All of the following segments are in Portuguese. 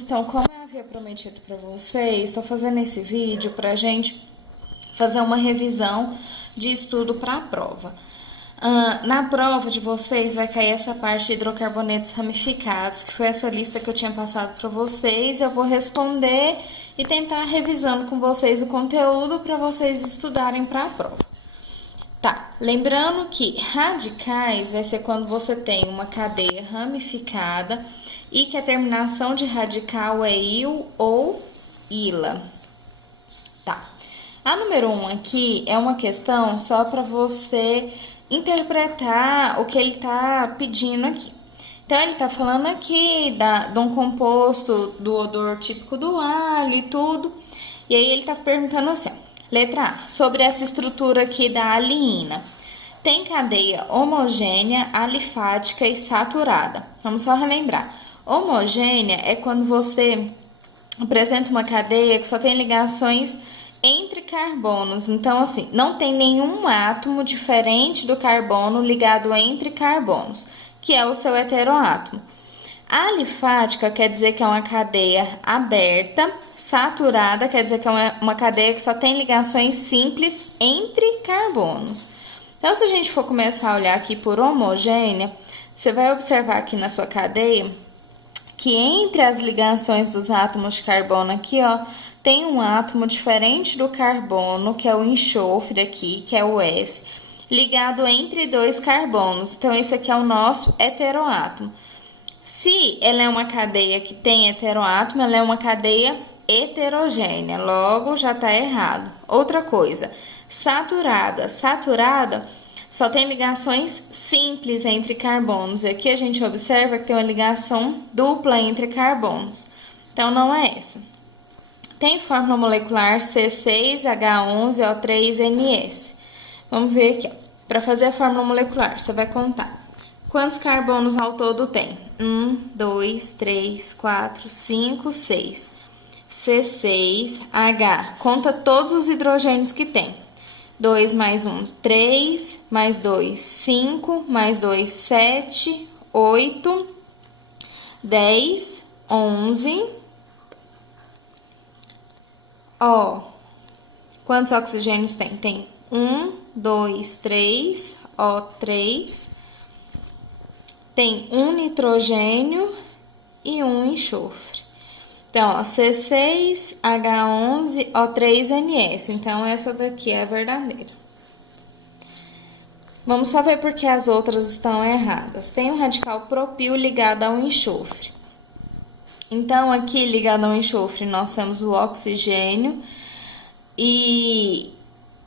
Então, como eu havia prometido para vocês, estou fazendo esse vídeo para a gente fazer uma revisão de estudo para a prova. Na prova de vocês vai cair essa parte de hidrocarbonetos ramificados, que foi essa lista que eu tinha passado para vocês. Eu vou responder e tentar revisando com vocês o conteúdo para vocês estudarem para a prova. Tá, lembrando que radicais vai ser quando você tem uma cadeia ramificada e que a terminação de radical é il ou ila. Tá. A número 1 aqui é uma questão só para você interpretar o que ele tá pedindo aqui. Então, ele tá falando aqui de um composto do odor típico do alho e tudo. E aí, ele tá perguntando assim, ó. Letra A, sobre essa estrutura aqui da aliina. Tem cadeia homogênea, alifática e saturada. Vamos só relembrar. Homogênea é quando você apresenta uma cadeia que só tem ligações entre carbonos. Então, assim, não tem nenhum átomo diferente do carbono ligado entre carbonos, que é o seu heteroátomo. A alifática quer dizer que é uma cadeia aberta, saturada quer dizer que é uma cadeia que só tem ligações simples entre carbonos. Então, se a gente for começar a olhar aqui por homogênea, você vai observar aqui na sua cadeia que entre as ligações dos átomos de carbono aqui, ó, tem um átomo diferente do carbono, que é o enxofre aqui, que é o S, ligado entre dois carbonos. Então, esse aqui é o nosso heteroátomo. Se ela é uma cadeia que tem heteroátomo, ela é uma cadeia heterogênea, logo já tá errado. Outra coisa, saturada. Saturada só tem ligações simples entre carbonos. E aqui a gente observa que tem uma ligação dupla entre carbonos. Então, não é essa. Tem fórmula molecular C6H11O3NS. Vamos ver aqui, ó. Para fazer a fórmula molecular, você vai contar. Quantos carbonos ao todo tem? 1, 2, 3, 4, 5, 6. C6H. Conta todos os hidrogênios que tem. 2 mais 1, 3, mais 2, 5, mais 2, 7, 8, 10, 11. Ó, quantos oxigênios tem? Tem 1, 2, 3, O3. Tem um nitrogênio e um enxofre. Então, ó, C6H11O3NS. Então, essa daqui é a verdadeira. Vamos só ver porque as outras estão erradas. Tem o radical propil ligado ao enxofre. Então, aqui ligado ao enxofre, nós temos o oxigênio e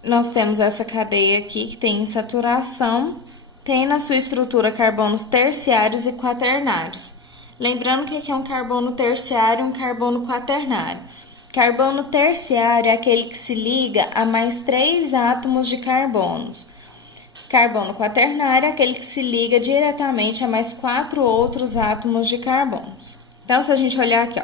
nós temos essa cadeia aqui que tem insaturação. Tem na sua estrutura carbonos terciários e quaternários. Lembrando que aqui é um carbono terciário e um carbono quaternário. Carbono terciário é aquele que se liga a mais 3 átomos de carbonos. Carbono quaternário é aquele que se liga diretamente a mais 4 outros átomos de carbonos. Então, se a gente olhar aqui, ó,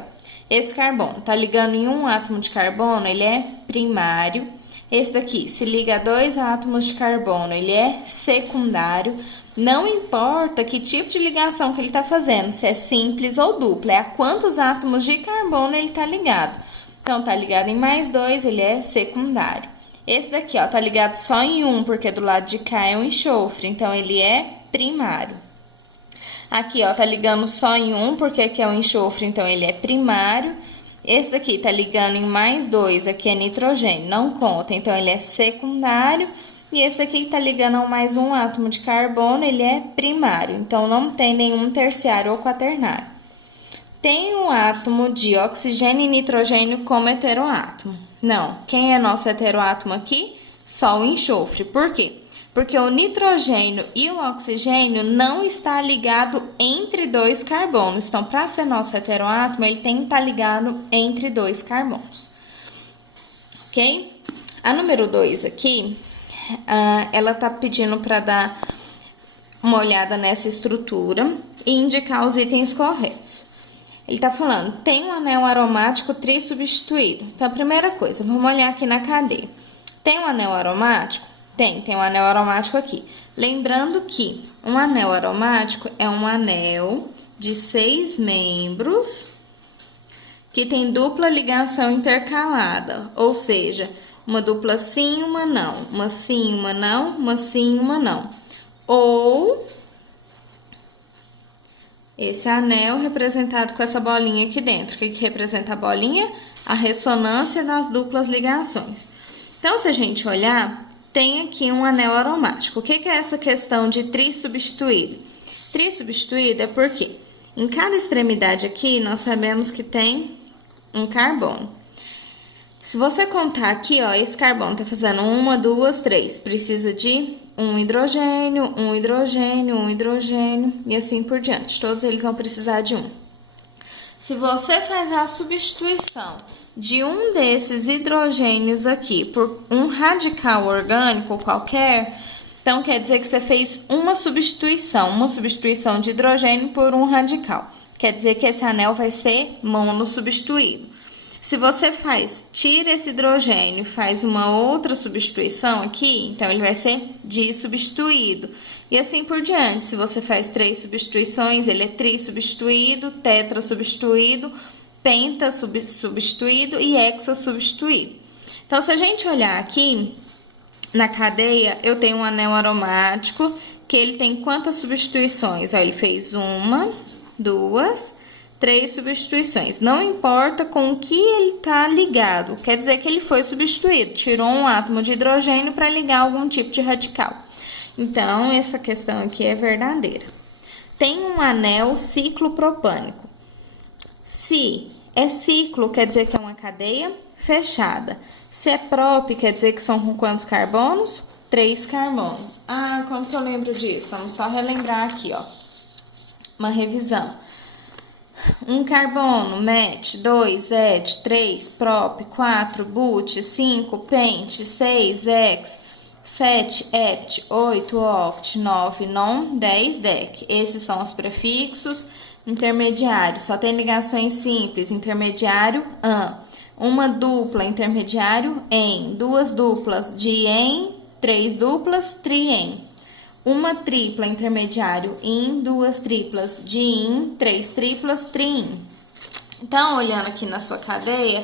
esse carbono está ligando em um átomo de carbono, ele é primário. Esse daqui se liga a 2 átomos de carbono, ele é secundário. Não importa que tipo de ligação que ele está fazendo, se é simples ou dupla, é a quantos átomos de carbono ele está ligado. Então, tá ligado em mais 2, ele é secundário. Esse daqui, ó, tá ligado só em 1, porque do lado de cá é um enxofre, então ele é primário. Aqui, ó, tá ligando só em 1, porque aqui é um enxofre, então ele é primário. Esse daqui tá ligando em mais 2, aqui é nitrogênio, não conta, então ele é secundário. E esse daqui tá ligando ao mais um átomo de carbono, ele é primário, então não tem nenhum terciário ou quaternário. Tem um átomo de oxigênio e nitrogênio como heteroátomo? Não. Quem é nosso heteroátomo aqui? Só o enxofre. Por quê? Porque o nitrogênio e o oxigênio não está ligado entre 2 carbonos. Então, para ser nosso heteroátomo, ele tem que estar ligado entre 2 carbonos. Ok? A número 2 aqui, ela tá pedindo para dar uma olhada nessa estrutura e indicar os itens corretos. Ele tá falando, tem um anel aromático trissubstituído. Então, a primeira coisa, vamos olhar aqui na cadeia. Tem um anel aromático? Tem um anel aromático aqui. Lembrando que um anel aromático é um anel de 6 membros que tem dupla ligação intercalada, ou seja, uma dupla sim, uma não, uma sim, uma não, uma sim, uma não. Ou esse anel representado com essa bolinha aqui dentro. O que representa a bolinha? A ressonância das duplas ligações. Então, se a gente olhar, tem aqui um anel aromático. O que é essa questão de trissubstituído? Trissubstituído é porque em cada extremidade aqui, nós sabemos que tem um carbono. Se você contar aqui, ó, esse carbono tá fazendo 1, 2, 3. Precisa de um hidrogênio, um hidrogênio, um hidrogênio e assim por diante. Todos eles vão precisar de um. Se você faz a substituição de um desses hidrogênios aqui por um radical orgânico qualquer, então quer dizer que você fez uma substituição de hidrogênio por um radical. Quer dizer que esse anel vai ser monossubstituído. Se você tira esse hidrogênio e faz uma outra substituição aqui, então ele vai ser dissubstituído. E assim por diante, se você faz 3 substituições, ele é trissubstituído, tetrasubstituído, pentasubstituído e hexasubstituído. Então, se a gente olhar aqui na cadeia, eu tenho um anel aromático, que ele tem quantas substituições? Ó, ele fez 1, 2, 3 substituições. Não importa com o que ele está ligado, quer dizer que ele foi substituído, tirou um átomo de hidrogênio para ligar algum tipo de radical. Então, essa questão aqui é verdadeira. Tem um anel ciclopropânico. Se é ciclo, quer dizer que é uma cadeia fechada. Se é prop, quer dizer que são com quantos carbonos? 3 carbonos. Ah, como que eu lembro disso? Vamos só relembrar aqui, ó. Uma revisão. 1 carbono, met, 2 ed, 3 prop, 4 but, 5 pent, 6 ex, 7 hept, 8 oct, 9 non, 10 dec. Esses são os prefixos intermediários. Só tem ligações simples, intermediário an. Uma dupla, intermediário em. 2 duplas, dien. 3 duplas, trien. Uma tripla, intermediário in. 2 triplas, diin. 3 triplas, triin. Então, olhando aqui na sua cadeia,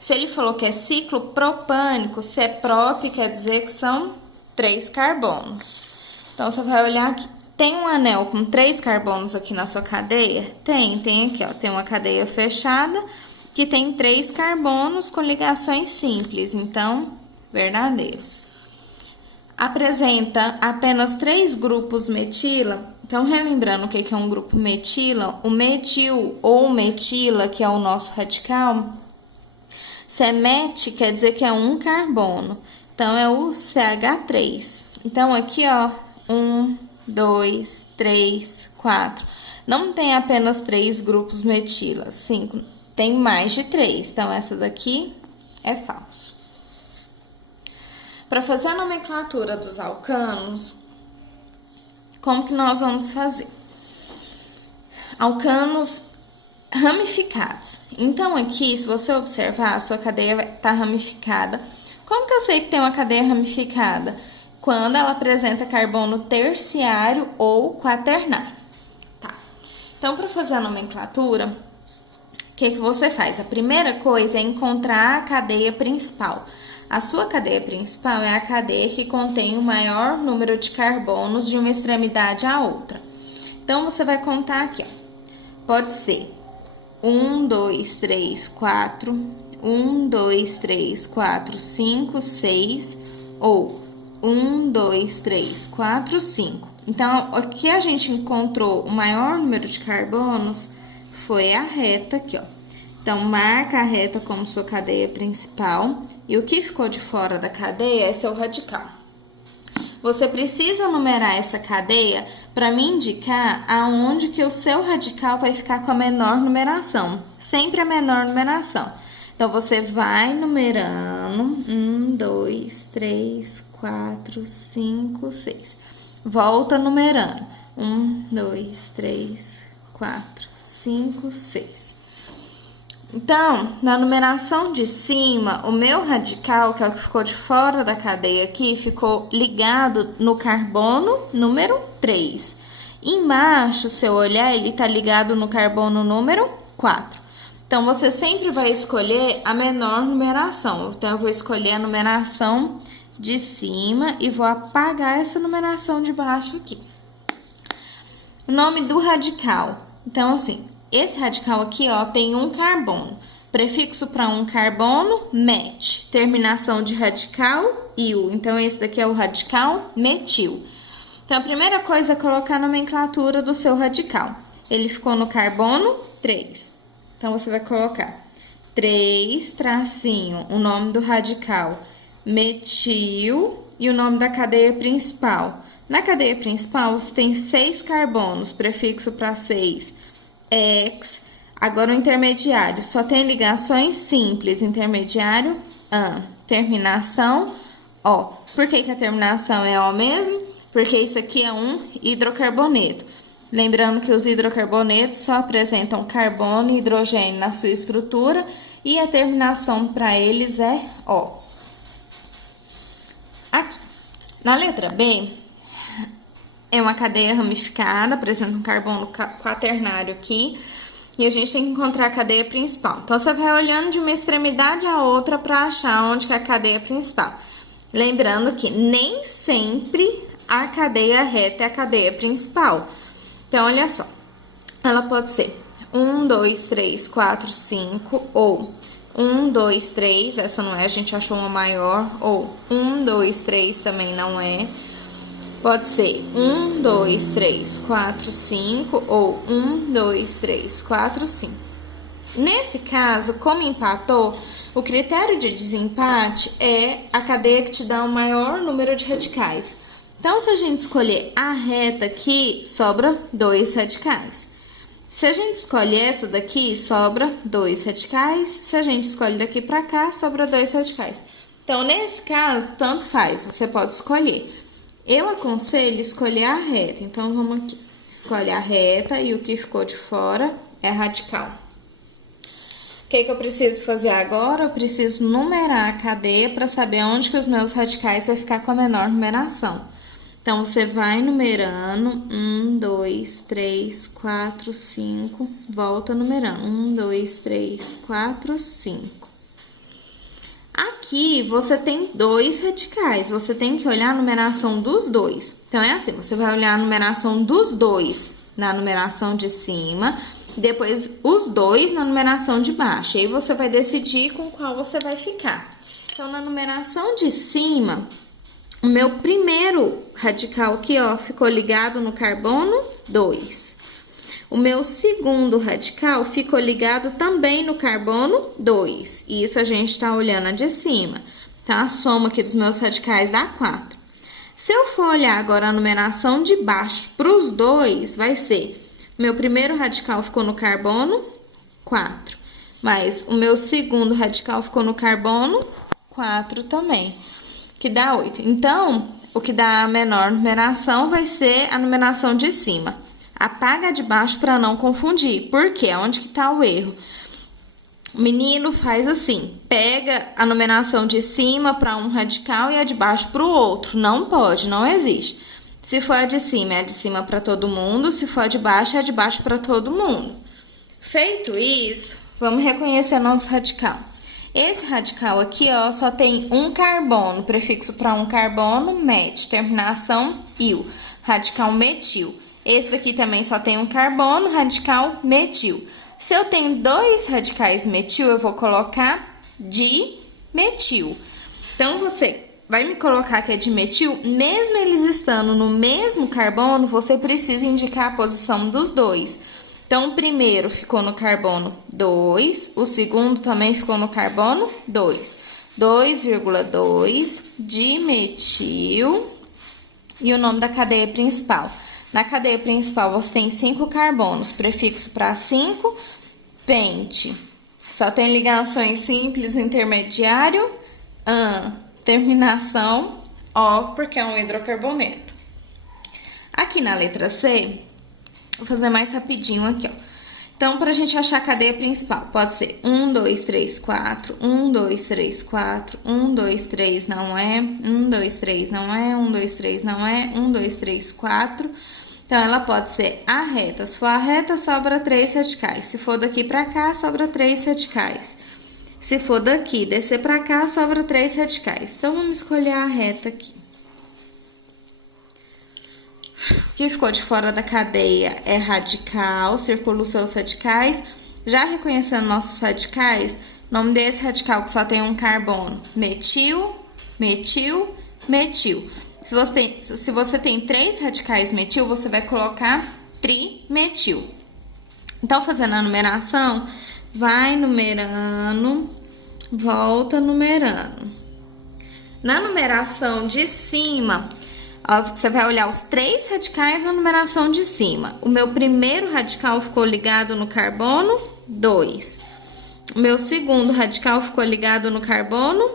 se ele falou que é ciclo propânico, se é prop, quer dizer que são 3 carbonos. Então, você vai olhar aqui. Tem um anel com 3 carbonos aqui na sua cadeia? Tem aqui, ó. Tem uma cadeia fechada que tem 3 carbonos com ligações simples. Então, verdadeiro. Apresenta apenas 3 grupos metila. Então, relembrando o que é um grupo metila, o metil ou metila, que é o nosso radical, se é met, quer dizer que é 1 carbono. Então, é o CH3. Então, aqui, ó, 1, 2, 3, 4. Não tem apenas 3 grupos metila, 5. Tem mais de 3. Então, essa daqui é falso. Para fazer a nomenclatura dos alcanos, como que nós vamos fazer? Alcanos ramificados. Então, aqui, se você observar, a sua cadeia vai estar ramificada. Como que eu sei que tem uma cadeia ramificada? Quando ela apresenta carbono terciário ou quaternário. Tá. Então, para fazer a nomenclatura, o que você faz? A primeira coisa é encontrar a cadeia principal. A sua cadeia principal é a cadeia que contém o maior número de carbonos de uma extremidade à outra. Então, você vai contar aqui, ó. Pode ser 1, 2, 3, 4, 1, 2, 3, 4, 5, 6, ou 1, 2, 3, 4, 5. Então, o que a gente encontrou o maior número de carbonos foi a reta aqui, ó. Então, marca a reta como sua cadeia principal. E o que ficou de fora da cadeia é seu radical. Você precisa numerar essa cadeia para me indicar aonde que o seu radical vai ficar com a menor numeração. Sempre a menor numeração. Então, você vai numerando 1, 2, 3, 4, 5, 6. Volta numerando 1, 2, 3, 4, 5, 6. Então, na numeração de cima, o meu radical, que é o que ficou de fora da cadeia aqui, ficou ligado no carbono número 3. Embaixo, se eu olhar, ele está ligado no carbono número 4. Então, você sempre vai escolher a menor numeração. Então, eu vou escolher a numeração de cima e vou apagar essa numeração de baixo aqui. O nome do radical. Então, assim, esse radical aqui, ó, tem um carbono. Prefixo para um carbono, met. Terminação de radical, il. Então, esse daqui é o radical metil. Então, a primeira coisa é colocar a nomenclatura do seu radical. Ele ficou no carbono 3. Então, você vai colocar 3, tracinho, o nome do radical metil e o nome da cadeia principal. Na cadeia principal, você tem 6 carbonos, prefixo para 6, ex. Agora, o intermediário, só tem ligações simples, intermediário, an. Terminação, ó. Por que a terminação é ó mesmo? Porque isso aqui é um hidrocarboneto. Lembrando que os hidrocarbonetos só apresentam carbono e hidrogênio na sua estrutura e a terminação para eles é ó. Aqui, na letra B, é uma cadeia ramificada, apresenta um carbono quaternário aqui, e a gente tem que encontrar a cadeia principal. Então, você vai olhando de uma extremidade à outra para achar onde que é a cadeia principal. Lembrando que nem sempre a cadeia reta é a cadeia principal. Então, olha só, ela pode ser 1, 2, 3, 4, 5, ou 1, 2, 3, essa não é, a gente achou uma maior, ou 1, 2, 3 também não é. Pode ser 1, 2, 3, 4, 5, ou 1, 2, 3, 4, 5. Nesse caso, como empatou, o critério de desempate é a cadeia que te dá o maior número de radicais. Então, se a gente escolher a reta aqui, sobra 2 radicais. Se a gente escolhe essa daqui, sobra 2 radicais. Se a gente escolhe daqui pra cá, sobra 2 radicais. Então, nesse caso, tanto faz, você pode escolher. Eu aconselho escolher a reta. Então, vamos aqui. Escolhe a reta e o que ficou de fora é radical. O que eu preciso fazer agora? Eu preciso numerar a cadeia para saber onde que os meus radicais vai ficar com a menor numeração. Então, você vai numerando 1, 2, 3, 4, 5, volta numerando 1, 2, 3, 4, 5. Aqui, você tem 2 radicais, você tem que olhar a numeração dos dois. Então, é assim, você vai olhar a numeração dos dois na numeração de cima, depois os dois na numeração de baixo. E aí, você vai decidir com qual você vai ficar. Então, na numeração de cima, o meu primeiro radical aqui, ó, ficou ligado no carbono 2. O meu segundo radical ficou ligado também no carbono 2. E isso a gente tá olhando a de cima, tá? A soma aqui dos meus radicais dá 4. Se eu for olhar agora a numeração de baixo para os dois, vai ser: meu primeiro radical ficou no carbono 4, mas o meu segundo radical ficou no carbono 4 também, que dá 8. Então, o que dá a menor numeração vai ser a numeração de cima. Apaga a de baixo para não confundir. Por quê? Onde que tá o erro? O menino faz assim, pega a numeração de cima para um radical e a de baixo para o outro. Não pode, não existe. Se for a de cima, é a de cima para todo mundo. Se for a de baixo, é a de baixo para todo mundo. Feito isso, vamos reconhecer nosso radical. Esse radical aqui, ó, só tem um carbono, prefixo para um carbono, met, terminação, il, radical metil. Esse daqui também só tem um carbono, radical metil. Se eu tenho 2 radicais metil, eu vou colocar dimetil. Então, você vai me colocar que é dimetil, mesmo eles estando no mesmo carbono, você precisa indicar a posição dos dois. Então, o primeiro ficou no carbono 2, o segundo também ficou no carbono 2. 2,2 dimetil e o nome da cadeia principal. Na cadeia principal, você tem 5 carbonos, prefixo para 5, pente. Só tem ligações simples, intermediário, an, terminação, ó, porque é um hidrocarboneto. Aqui na letra C, vou fazer mais rapidinho aqui, ó. Então, para a gente achar a cadeia principal, pode ser 1, 2, 3, 4, 1, 2, 3, 4, 1, 2, 3 não é, 1, 2, 3 não é, 1, 2, 3 não é, 1, 2, 3, 4, Então, ela pode ser a reta. Se for a reta, sobra 3 radicais. Se for daqui pra cá, sobra 3 radicais. Se for daqui, descer pra cá, sobra 3 radicais. Então, vamos escolher a reta aqui. O que ficou de fora da cadeia é radical, circula os seus radicais. Já reconhecendo nossos radicais, o nome desse radical que só tem um carbono, metil, metil, metil. Se você tem 3 radicais metil, você vai colocar trimetil. Então, fazendo a numeração, vai numerando, volta numerando. Na numeração de cima, ó, você vai olhar os 3 radicais na numeração de cima. O meu primeiro radical ficou ligado no carbono 2. O meu segundo radical ficou ligado no carbono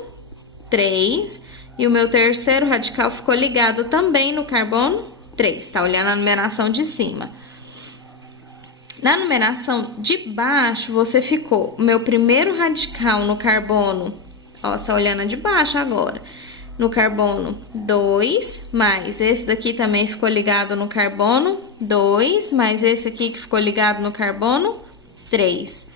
3. E o meu terceiro radical ficou ligado também no carbono 3. Tá olhando a numeração de cima. Na numeração de baixo, você ficou o meu primeiro radical no carbono, ó, você tá olhando a de baixo agora, no carbono 2, mais esse daqui também ficou ligado no carbono 2, mais esse aqui que ficou ligado no carbono 3.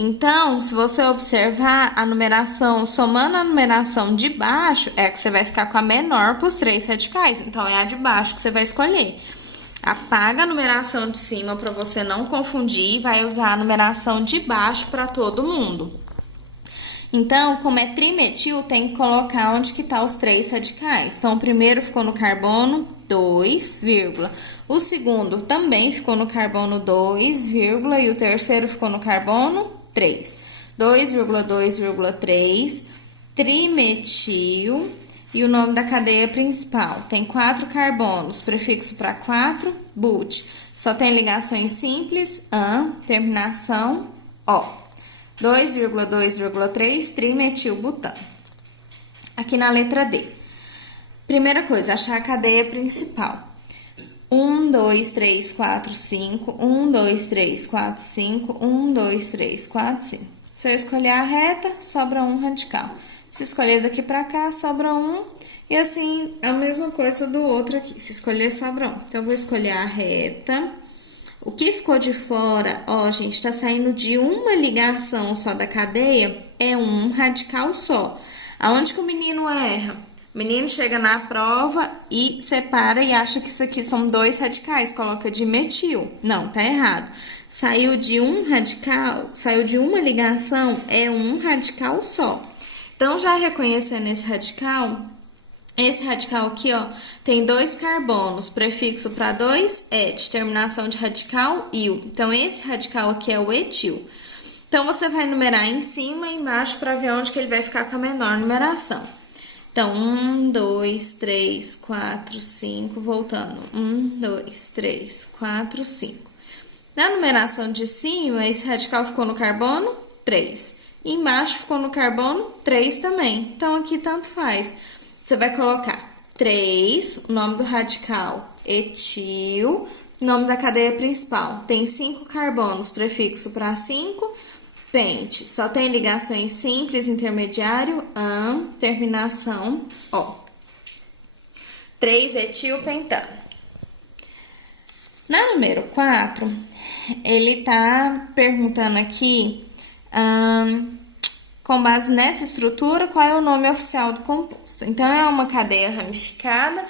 Então, se você observar a numeração, somando a numeração de baixo, é que você vai ficar com a menor para os 3 radicais. Então, é a de baixo que você vai escolher. Apaga a numeração de cima para você não confundir e vai usar a numeração de baixo para todo mundo. Então, como é trimetil, tem que colocar onde que tá os 3 radicais. Então, o primeiro ficou no carbono 2, vírgula. O segundo também ficou no carbono 2, vírgula. E o terceiro ficou no carbono 3. 2,2,3, trimetil. E o nome da cadeia principal. Tem 4 carbonos, prefixo para 4, but. Só tem ligações simples, an, terminação, ó. 2,2,3 trimetilbutano. Aqui na letra D. Primeira coisa, achar a cadeia principal. 1, 2, 3, 4, 5. 1, 2, 3, 4, 5. 1, 2, 3, 4, 5. Se eu escolher a reta, sobra um radical. Se escolher daqui pra cá, sobra um. E assim, a mesma coisa do outro aqui. Se escolher, sobra um. Então, eu vou escolher a reta. O que ficou de fora, ó, gente, tá saindo de uma ligação só da cadeia, é um radical só. Aonde que o menino erra? O menino chega na prova e separa e acha que isso aqui são 2 radicais, coloca de metil. Não, tá errado. Saiu de um radical, saiu de uma ligação, é um radical só. Então, já reconhecendo esse radical aqui, ó, tem 2 carbonos, prefixo para 2, et, terminação de radical, il. Então, esse radical aqui é o etil. Então, você vai numerar em cima e embaixo para ver onde que ele vai ficar com a menor numeração. Então, 1, 2, 3, 4, 5, voltando. 1, 2, 3, 4, 5. Na numeração de cima, esse radical ficou no carbono 3. E embaixo ficou no carbono 3 também. Então, aqui tanto faz. Você vai colocar 3, o nome do radical, etil, nome da cadeia principal. Tem 5 carbonos, prefixo para 5, pente. Só tem ligações simples, intermediário, an, terminação, ó. 3 etilpentano. Na número 4, ele tá perguntando aqui, com base nessa estrutura, qual é o nome oficial do composto. Então, é uma cadeia ramificada,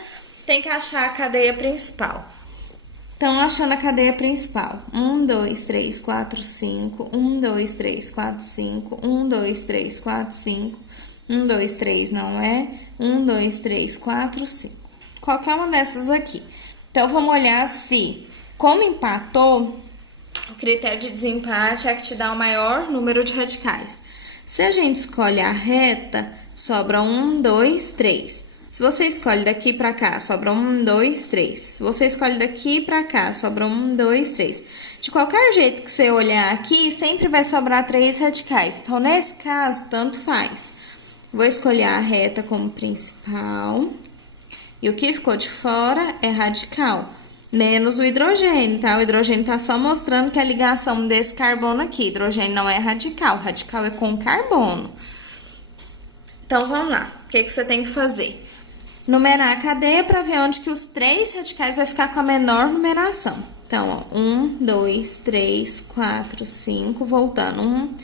tem que achar a cadeia principal. Então, achando a cadeia principal, 1, 2, 3, 4, 5, 1, 2, 3, 4, 5, 1, 2, 3, 4, 5, 1, 2, 3 não é, 1, 2, 3, 4, 5. Qualquer uma dessas aqui. Então, vamos olhar se, como empatou, o critério de desempate é que te dá o maior número de radicais. Se a gente escolhe a reta, sobra 1, 2, 3. Se você escolhe daqui pra cá, sobra 1, 2, 3. Se você escolhe daqui pra cá, sobra 1, 2, 3. De qualquer jeito que você olhar aqui, sempre vai sobrar 3 radicais. Então, nesse caso, tanto faz. Vou escolher a reta como principal. E o que ficou de fora é radical. Menos o hidrogênio, tá? O hidrogênio tá só mostrando que a ligação desse carbono aqui. Hidrogênio não é radical. Radical é com carbono. Então, vamos lá. O que você tem que fazer? numerar a cadeia para ver onde que os 3 radicais vai ficar com a menor numeração. Então, ó, 1, 2, 3, 4, 5, voltando. 1,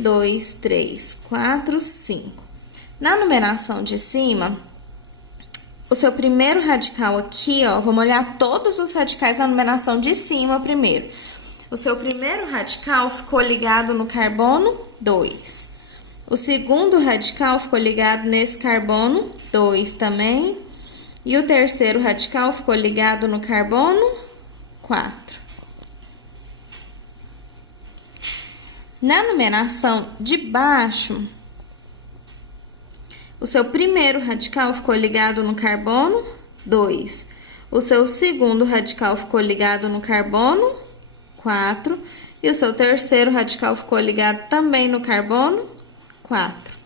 2, 3, 4, 5. Na numeração de cima, o seu primeiro radical aqui, ó, vamos olhar todos os radicais na numeração de cima primeiro. O seu primeiro radical ficou ligado no carbono 2. O segundo radical ficou ligado nesse carbono 2 também. E o terceiro radical ficou ligado no carbono 4. Na numeração de baixo, o seu primeiro radical ficou ligado no carbono 2. O seu segundo radical ficou ligado no carbono 4. E o seu terceiro radical ficou ligado também no carbono 4.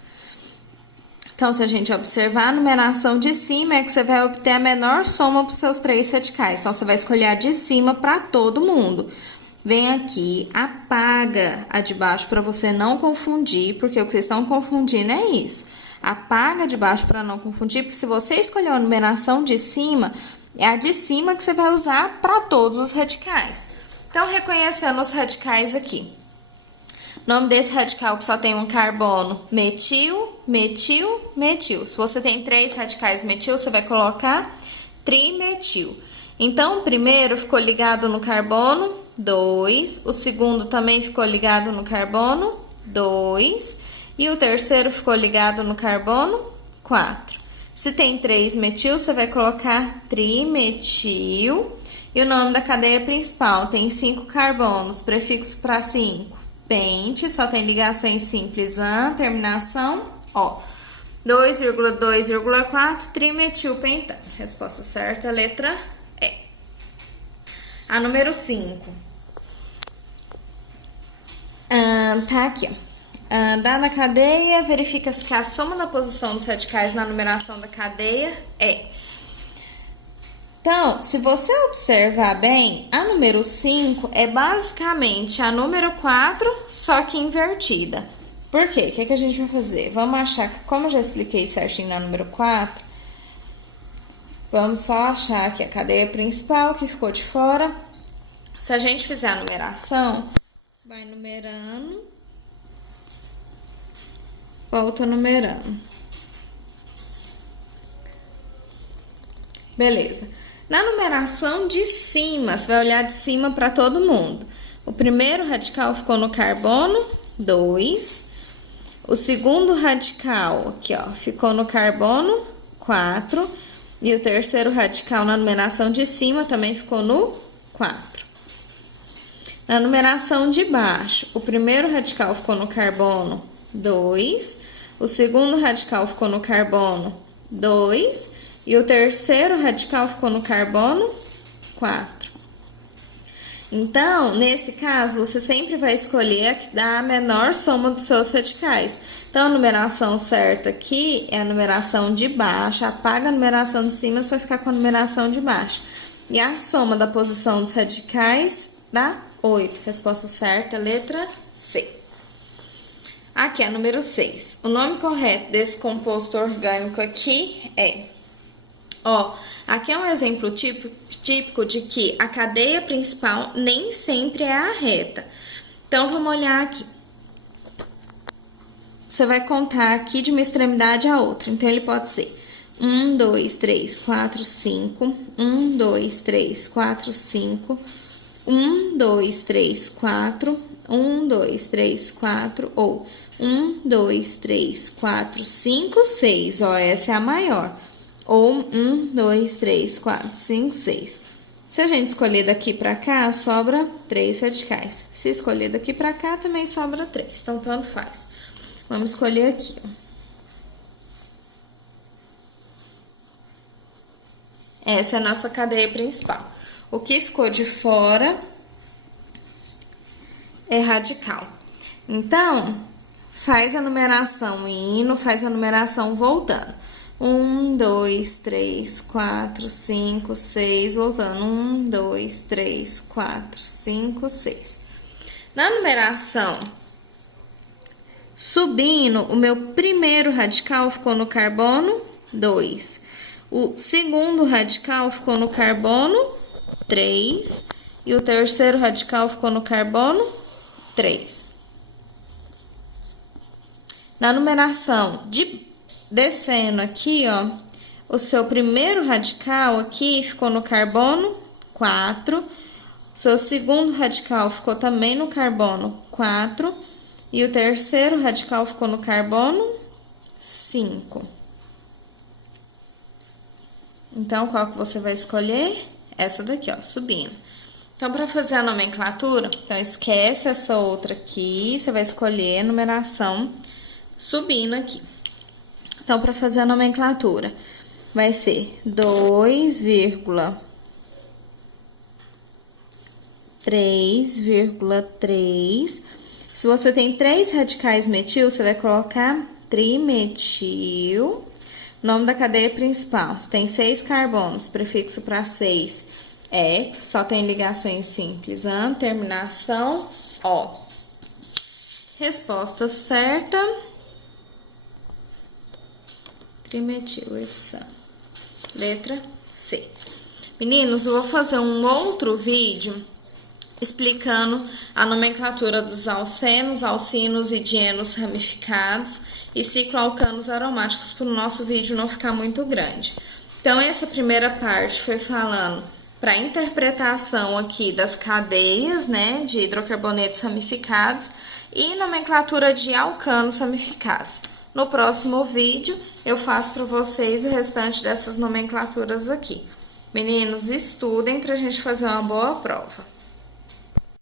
Então, se a gente observar a numeração de cima, é que você vai obter a menor soma para os seus 3 radicais. Então, você vai escolher a de cima para todo mundo. Vem aqui, apaga a de baixo para você não confundir, porque o que vocês estão confundindo é isso. Apaga a de baixo para não confundir, porque se você escolher a numeração de cima, é a de cima que você vai usar para todos os radicais. Então, reconhecendo os radicais aqui. Nome desse radical que só tem um carbono, metil, metil, metil. Se você tem 3 radicais metil, você vai colocar trimetil. Então, o primeiro ficou ligado no carbono 2, o segundo também ficou ligado no carbono 2 e o terceiro ficou ligado no carbono 4. Se tem 3 metil, você vai colocar trimetil. E o nome da cadeia principal tem 5 carbonos, prefixo para 5. Pente, só tem ligações simples an, terminação ó. 2,2,4 trimetilpentano. Resposta certa, letra E. A número 5. Tá aqui, ó. Dada a cadeia, verifica-se que a soma da posição dos radicais na numeração da cadeia é. Então, se você observar bem, a número 5 é basicamente a número 4, só que invertida. Por quê? O que a gente vai fazer? Vamos achar que, como eu já expliquei certinho na número 4, vamos só achar aqui a cadeia principal que ficou de fora. Se a gente fizer a numeração, vai numerando, volta numerando. Beleza. Na numeração de cima, você vai olhar de cima para todo mundo. O primeiro radical ficou no carbono 2. O segundo radical, aqui ó, ficou no carbono 4. E o terceiro radical na numeração de cima também ficou no 4. Na numeração de baixo, o primeiro radical ficou no carbono 2. O segundo radical ficou no carbono 2. E o terceiro radical ficou no carbono 4. Então, nesse caso, você sempre vai escolher a que dá a menor soma dos seus radicais. Então, a numeração certa aqui é a numeração de baixo. Apaga a numeração de cima, você vai ficar com a numeração de baixo. E a soma da posição dos radicais dá 8. Resposta certa, letra C. Aqui é a número 6. O nome correto desse composto orgânico aqui é... Ó, aqui é um exemplo típico de que a cadeia principal nem sempre é a reta. Então, vamos olhar aqui. Você vai contar aqui de uma extremidade a outra. Então, ele pode ser 1, 2, 3, 4, 5. 1, 2, 3, 4, 5. 1, 2, 3, 4. 1, 2, 3, 4. Ou 1, 2, 3, 4, 5, 6. Ó, essa é a maior. Ou 1, 2, 3, 4, 5, 6. Se a gente escolher daqui pra cá, sobra 3 radicais. Se escolher daqui pra cá, também sobra 3. Então, tanto faz. Vamos escolher aqui, ó. Essa é a nossa cadeia principal. O que ficou de fora é radical. Então, faz a numeração indo, faz a numeração voltando. 1, 2, 3, 4, 5, 6, voltando. 1, 2, 3, 4, 5, 6. Na numeração subindo, o meu primeiro radical ficou no carbono 2. O segundo radical ficou no carbono 3 e o terceiro radical ficou no carbono 3. Na numeração descendo aqui, ó, o seu primeiro radical aqui ficou no carbono 4, o seu segundo radical ficou também no carbono 4 e o terceiro radical ficou no carbono 5. Então, qual que você vai escolher? Essa daqui, ó, subindo. Então, para fazer a nomenclatura, então esquece essa outra aqui, você vai escolher a numeração subindo aqui. Então, para fazer a nomenclatura, vai ser 2,3,3. Se você tem 3 radicais metil, você vai colocar trimetil. Nome da cadeia principal, se tem 6 carbonos, prefixo para 6, X, só tem ligações simples, terminação, O. Resposta certa, trimetilhexano. Letra C. Meninos, eu vou fazer um outro vídeo explicando a nomenclatura dos alcenos, alcinos e dienos ramificados e cicloalcanos aromáticos para o nosso vídeo não ficar muito grande. Então, essa primeira parte foi falando para a interpretação aqui das cadeias, né, de hidrocarbonetos ramificados e nomenclatura de alcanos ramificados. No próximo vídeo, eu faço para vocês o restante dessas nomenclaturas aqui. Meninos, estudem para a gente fazer uma boa prova.